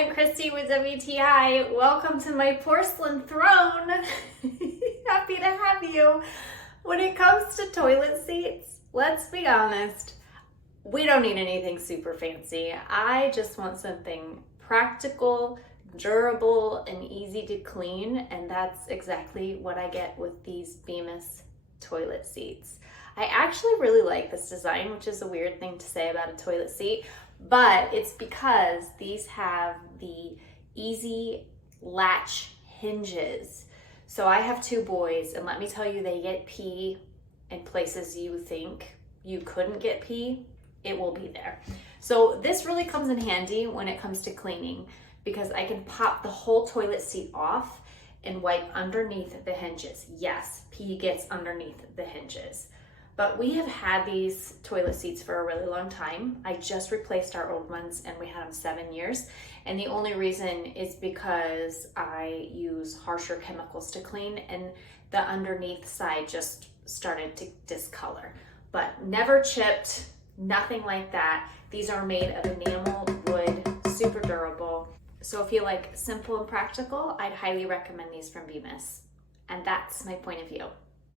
I'm Christy with WTI. Welcome to my porcelain throne. Happy to have you. When it comes to toilet seats, let's be honest, we don't need anything super fancy. I just want something practical, durable, and easy to clean, and that's exactly what I get with these Bemis toilet seats. I actually really like this design, which is a weird thing to say about a toilet seat, but it's because these have the easy latch hinges. So I have two boys, and let me tell you, they get pee in places you think you couldn't get pee. It will be there. So this really comes in handy when it comes to cleaning, because I can pop the whole toilet seat off and wipe underneath the hinges. Yes, pee gets underneath the hinges. But we have had these toilet seats for a really long time. I just replaced our old ones and we had them 7 years. And the only reason is because I use harsher chemicals to clean and the underneath side just started to discolor. But never chipped, nothing like that. These are made of enameled wood, super durable. So if you like simple and practical, I'd highly recommend these from Bemis. And that's my point of view.